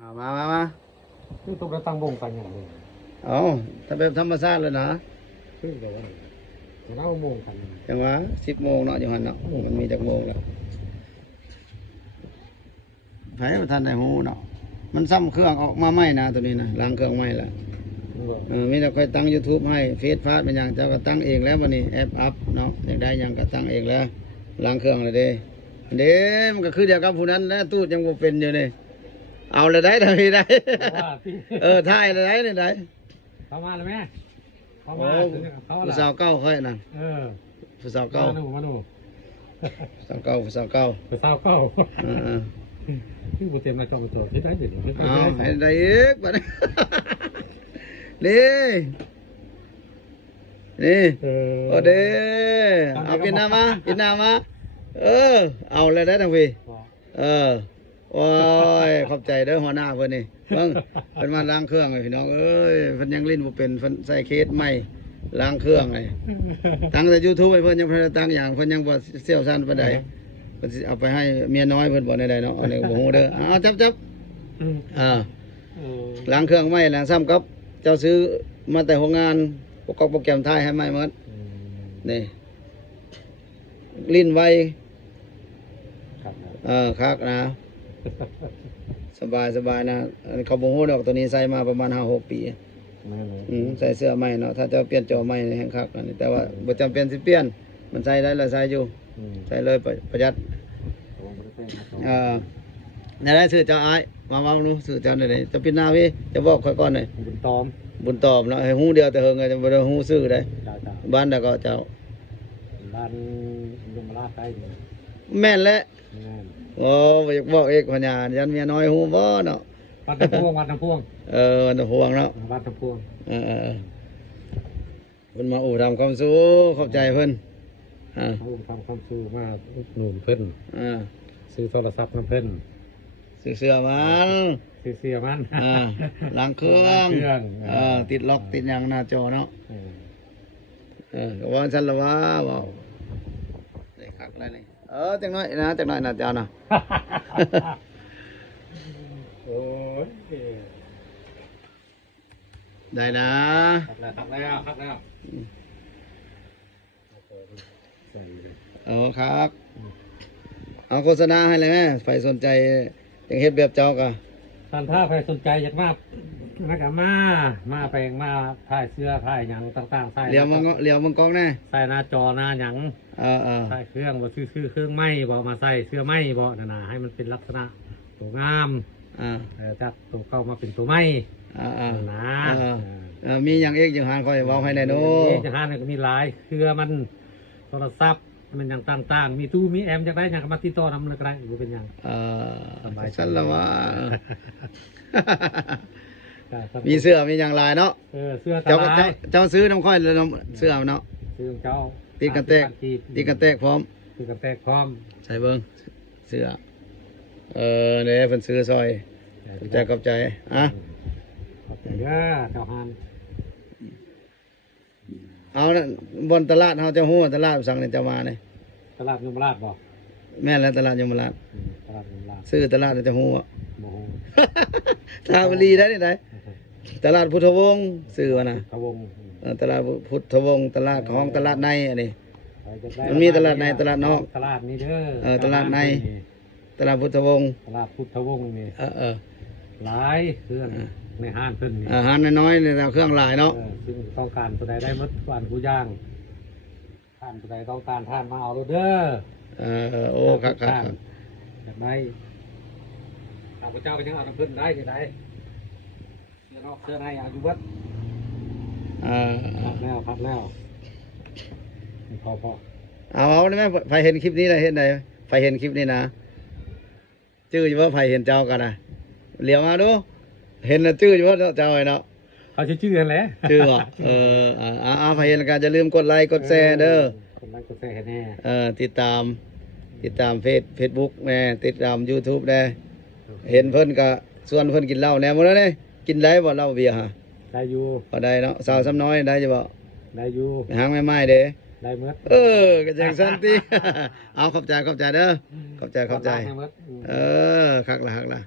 เอามามามาคือต้องไปตั้งวงกันอย่างนี้เอาถ้าแบบธรรมชาติเลยนะคือแบบว่าเราวงกันจังหวะสิบโมงเนาะอยู่หันเนาะมันมีจากโมงแล้วไผมาทันได้หูเนาะมันซ้ำเครื่องออกมาใหม่นะตัวนี้นะล้างเครื่องใหม่ละเออมีแต่ค่อยตั้ง YouTube ให้เฟซฟาดเป็นอย่างเจ้าก็ตั้งเองแล้ววันนี้แอปอัพเนาะอยากได้หยังก็ตั้งเองแล้วล้างเครื่องเลยเด้เด้มันก็คือเดียวกับผู้นั้นแล้วตู้ยังบ่เป็นอยู่นี่ เอาเลยได้ทำไมได้ ว่าที่เออถ่ายเลยได้เลยได้เข้ามาเลยแม่เข้าโอ้มาเขาผู้สาวเก้าค่อยนั่นเออผู้สาวเก้าเก้ามาหนูมาหนูผู้สาวเก้าผู้สาวเก้าไปเศร้าเก้าเออเออที่บุเต็มมาจองโจทย์ที่ได้เด็ดเอาให้ได้อีกบัดนี้ นี่นี่เออโอเด้เอาปินหน้ามาปินหน้ามาเออเอาเลยได้ทั้งพี่ เออ โอ้ยขอบใจเด้อหัวหน้าเพิ่นนี่เบิ่งเพิ่นมาล้างเครื่องเลยพี่น้องเอ้ยเพิ่นยังลิ้นบ่เป็นเพิ่นใส่เคสใหม่ล้างเครื่องเลยตั้งแต่ YouTube ให้เพิ่นยังบ่ได้ตั้งอย่างเพิ่นยังบ่เชี่ยวชาญปานใดเพิ่นสิเอาไปให้เมียน้อยเพิ่นบ่ได้ๆเนาะอันนี้บ่ฮู้เด้อเอาจับจับอ่าล้างเครื่องไม่ล้างซ้ำครับเจ้าซื้อมาแต่โรงงานประกอบโปรแกรมไทยให้ไม่หมดนี่ลิ้นไวครับเออคักนะ สบายสบายนะอันนี้เขาบอกว่าดอกตัวนี้ใส่มาประมาณห้าหกปีแม่เลยอืมใส่เสื้อใหม่เนาะถ้าจะเปลี่ยนจอใหม่นี่แห้งคักอันนี้แต่ว่าบ่จำเป็นสิเปลี่ยน มันใส่ได้แล้วใส่อยู่ใส่เลยประประหยัดเออไหนได้ซื้อเจ้าอ้ายมาวางดูซื้อเจ้าไหนๆจะปิดหน้าพี่จะบอกค่อยก่อนหน่อยบุญตอมบุญตอบเนาะให้หูเดียวแต่เฮงไงจะบ่ได้หูซื้อได้จ้าจ้าบ้านใดก็เจ้าบ้านยมราชใต้เนี่ย แม่นแหละแม่นโอ้บ่อยากบอกเอกพญายันเมียน้อยหูบ่เนาะวัดน้ำพวงวัดน้ำพวงเออวันห่วงเนาะวัดน้ำพวงเออเออเออเพิ่นมาอู่ทำความสู้ขอบใจเพิ่นอ่าเขาทำความซื้อมาอุดหนุนเพิ่นอ่าซื้อโทรศัพท์น้ำเพิ่นซื้อเสื้อมันซื้อเสียมันอ่าล้างเครื่องล้างเครื่องเออติดล็อกติดหยังหน้าจอเนาะเออเออก็ว่าฉันละว่าเว้าได้คักแล้วนี่ เออจังน้อยนะจังน้อยนะเจ้านะโอ้ยได้นะขับแล้วขับแล้วขับแล้วใส่เลยเอาครับ เอาโฆษณาให้เลยแม่ใครสนใจอยากเฮ็ดแบบเจ้าก็ท่านถ้าใครสนใจอยากมา นักอะมา มาแปลงมาถ่ายเสื้อถ่ายหยังต่างๆใส่เลี้ยวมังเลี้ยวมังกล้องแน่ใส่หน้าจอหน้าหยังเออเออใส่เครื่องบ่ซื้อซื้อเครื่องไม้บ่มาใส่เสื้อไม้บ่นั่นน่ะให้มันเป็นลักษณะตัวงามอ่าเออจากตัวเก่ามาเป็นตัวไม้อ่าอ่านั่นนะอ่าเออมีอย่างเอกอย่างหานคอยเว้าให้ได้โนนี่จะหาเนี่ยก็มีหลายเครือมันโทรศัพท์มันอย่างต่างๆ มีตู้มีแอมจากได้อย่างก็มาติดต่อนำเลยก็ได้บ่เป็นหยังเออสบายใจฉันละว่าครับ มีเสื้อมีอย่างหลายเนาะเออเสื้อตาเจ้าลาเจ้ายเจ้าซื้อน้ำค่อยแล้วน้ำเสื้อเนาะซื้อของเจ้าตีกันแตกตีกระแตกพร้อม ตีกันแตกพร้อมใส่เบิ้งเสื้อเออเนี่ยเพิ่นซื้อซอยขอบใจขอบใจอะขอบใจเด้อเจ้าฮานเอานะบนตลาดเฮาจะฮู้ว่าตลาดสั่งนี่จะมาเนี่ยตลาดยมราชบ่แม่นแล้วตลาดยมราชอืมตลาดยมราชซื้อตลาดจะฮู้ว่า โมโห ทาบรีได้นี่ได้ ตลาดพุทธวงศ์ซื้อว่านะทวงเออตลาดพุทธวงศ์ตลาดของตลาดในอันนี้ ไปจะได้มันมีตลาดในตลาดนอกตลาดนี้เด้อเออตลาดใน ตลาดพุทธวงศ์ตลาดพุทธวงศ์นี่เออเออหลายเครื่องในห้างเพิ่นนี่อาหารน้อยๆเนี่ยเราเครื่องหลายเนาะเออซึ่งต้องการตัวใดได้หมดกวานผู้ย่างท่านตัวใดต้องการท่านมาเอาโลดเด้อเออเออโอ้ครับครับครับแบบไหนข้าพเจ้าก็ยังเอาน้ำเพิ่นได้ที่ไหน เสื้อนอกเสื้อในเอาอยู่เบัดเออเอพัอกแล้วพักแล้วพอพอเอาเอาได้ไหมไฟเห็นคลิปนี้เลยเห็นไหนไฟเห็นคลิปนี้นะจื้ออยู่ว่าไฟเห็นเจ้ากันนะเหลียวมาดู เห็นแล้วจื้ออยู่ว่าเจ้าไอ้เนาะเขาชื่อชื่อกันแหละจื้อว่ะเออเออเอาเอาไฟเห็นกันจะลืมกดไลค์กดแชร์เด้อคนนั้นก็แชร์ให้แน่เออติดตาม ติดตามเฟซเฟซบุ๊กแน่ติดตาม YouTube แน่เห็นเพิ่นก็ส่วนเพิ่นกินเหล้าแน่หมดแล้วเนี่ย กินได้บ่เหล้าเบียร์ฮะได้อยู่บ่ได้เนาะสาวซ้ำน้อยได้จะบ่ได้อยู่หางไม่ไม้เด้ได้เมื่อเออก็จังซั่นติเอาขอบใจขอบใจเด้อขอบใจขอบใจให้เมื่อเออคักละคักละ